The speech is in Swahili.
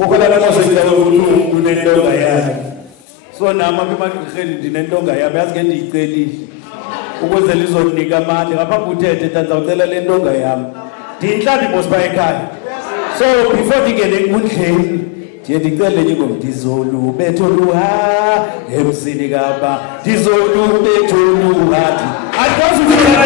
Kukhona lapho sesicela ukuthi unentonga yakhe. So nama AMAGQIRHA ndinentonga yami yazi ke ndiyicelile. Ukuze lizonika amandla ngaphambi uthethe tantawucela le ntonga yami. Ndinhlambi bosipha ekhaya. So before ndingene enkundleni ndiye ndicele nje ngomdizolu betholuha emsini kaba dizolu betholuhadi. Andikwazi ukuthetha